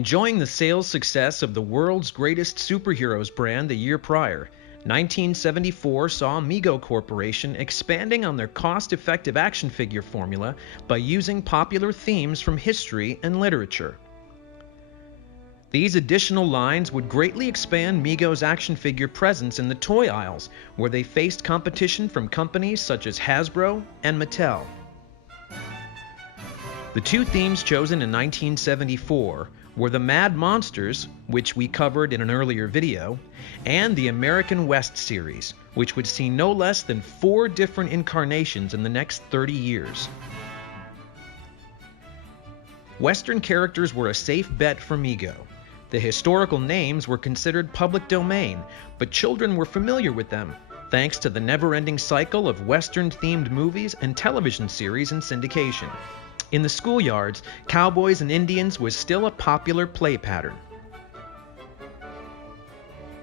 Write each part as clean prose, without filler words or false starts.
Enjoying the sales success of the world's greatest superheroes brand the year prior, 1974 saw Mego Corporation expanding on their cost-effective action figure formula by using popular themes from history and literature. These additional lines would greatly expand Mego's action figure presence in the toy aisles, where they faced competition from companies such as Hasbro and Mattel. The two themes chosen in 1974 were the Mad Monsters, which we covered in an earlier video, and the American West series, which would see no less than 4 different incarnations in the next 30 years. Western characters were a safe bet for Mego. The historical names were considered public domain, but children were familiar with them, thanks to the never-ending cycle of Western-themed movies and television series in syndication. In the schoolyards, cowboys and Indians was still a popular play pattern.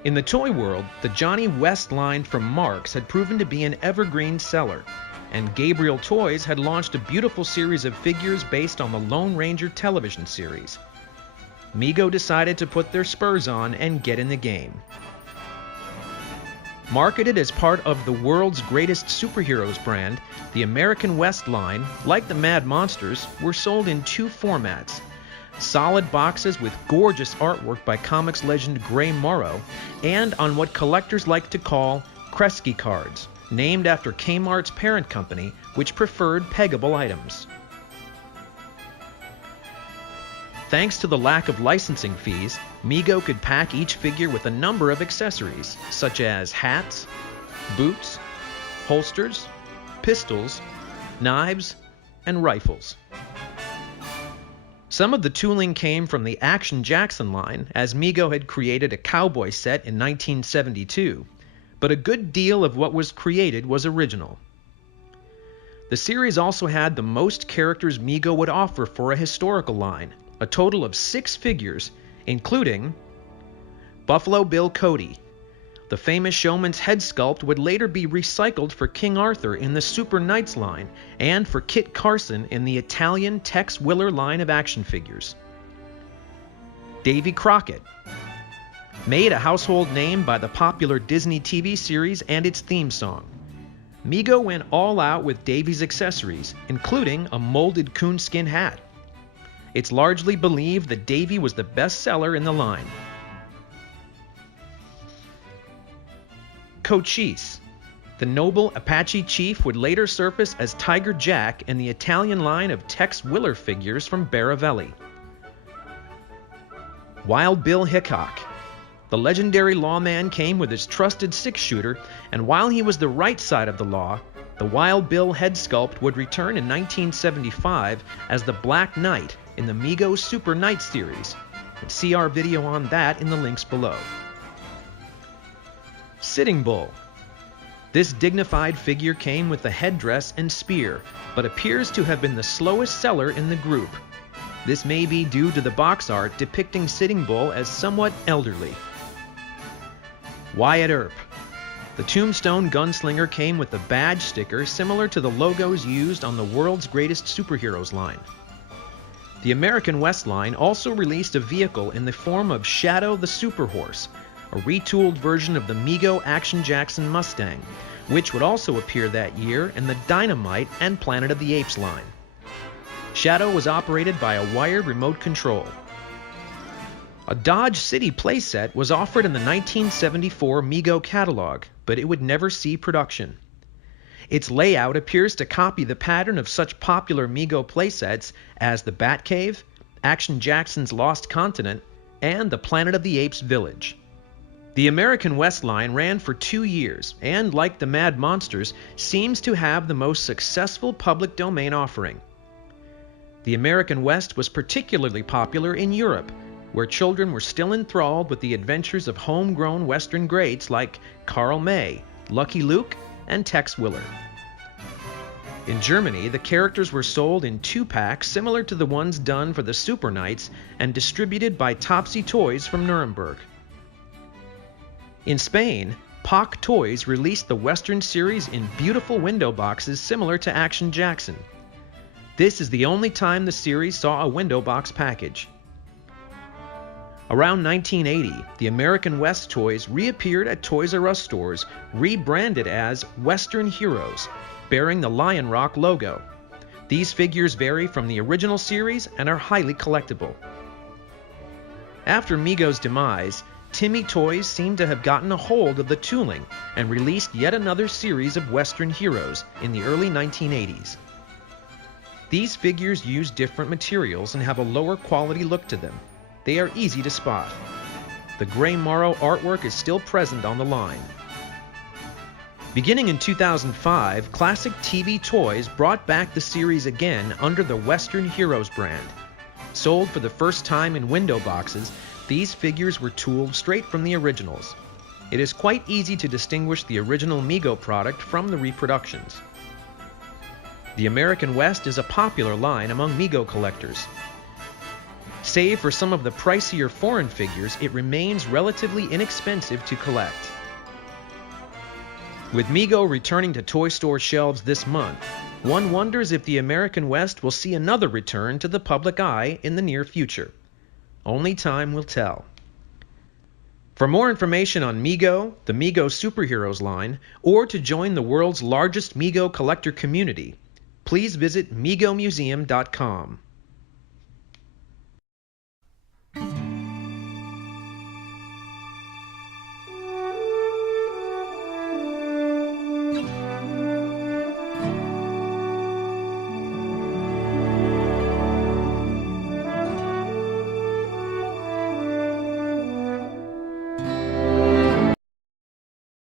In the toy world, the Johnny West line from Marx had proven to be an evergreen seller, and Gabriel Toys had launched a beautiful series of figures based on the Lone Ranger television series. Mego decided to put their spurs on and get in the game. Marketed as part of the world's greatest superheroes brand, the American West line, like the Mad Monsters, were sold in 2 formats. Solid boxes with gorgeous artwork by comics legend Gray Morrow, and on what collectors like to call Kresge cards, named after Kmart's parent company, which preferred peggable items. Thanks to the lack of licensing fees, Mego could pack each figure with a number of accessories, such as hats, boots, holsters, pistols, knives, and rifles. Some of the tooling came from the Action Jackson line, as Mego had created a cowboy set in 1972, but a good deal of what was created was original. The series also had the most characters Mego would offer for a historical line, a total of 6 figures, including Buffalo Bill Cody. The famous showman's head sculpt would later be recycled for King Arthur in the Super Knights line and for Kit Carson in the Italian Tex Willer line of action figures. Davey Crockett, made a household name by the popular Disney TV series and its theme song. Mego went all out with Davey's accessories, including a molded coonskin hat. It's largely believed that Davey was the best seller in the line. Cochise. The noble Apache chief would later surface as Tiger Jack in the Italian line of Tex Willer figures from Baravelli. Wild Bill Hickock. The legendary lawman came with his trusted 6-shooter, and while he was the right side of the law, the Wild Bill head sculpt would return in 1975 as the Black Knight in the Mego Super Knights series. See our video on that in the links below. Sitting Bull. This dignified figure came with a headdress and spear, but appears to have been the slowest seller in the group. This may be due to the box art depicting Sitting Bull as somewhat elderly. Wyatt Earp. The Tombstone Gunslinger came with a badge sticker similar to the logos used on the world's greatest superheroes line. The American West line also released a vehicle in the form of Shadow the Superhorse, a retooled version of the Mego Action Jackson Mustang, which would also appear that year in the Dynamite and Planet of the Apes line. Shadow was operated by a wired remote control. A Dodge City playset was offered in the 1974 Mego catalog, but it would never see production. Its layout appears to copy the pattern of such popular Mego playsets as the Batcave, Action Jackson's Lost Continent, and the Planet of the Apes Village. The American West line ran for 2 years, and like the Mad Monsters, seems to have the most successful public domain offering. The American West was particularly popular in Europe, where children were still enthralled with the adventures of homegrown Western greats like Karl May, Lucky Luke, and Tex Willer. In Germany, the characters were sold in 2-packs similar to the ones done for the Super Knights and distributed by Topsy Toys from Nuremberg. In Spain, POC Toys released the Western series in beautiful window boxes similar to Action Jackson. This is the only time the series saw a window box package. Around 1980, the American West toys reappeared at Toys R Us stores, rebranded as Western Heroes, bearing the Lion Rock logo. These figures vary from the original series and are highly collectible. After Mego's demise, Timmy Toys seemed to have gotten a hold of the tooling and released yet another series of Western Heroes in the early 1980s. These figures use different materials and have a lower quality look to them. They are easy to spot. The Gray Morrow artwork is still present on the line. Beginning in 2005, Classic TV Toys brought back the series again under the Western Heroes brand. Sold for the first time in window boxes, these figures were tooled straight from the originals. It is quite easy to distinguish the original Mego product from the reproductions. The American West is a popular line among Mego collectors. Save for some of the pricier foreign figures, it remains relatively inexpensive to collect. With Mego returning to toy store shelves this month, one wonders if the American West will see another return to the public eye in the near future. Only time will tell. For more information on Mego, the Mego Superheroes line, or to join the world's largest Mego collector community, please visit megomuseum.com.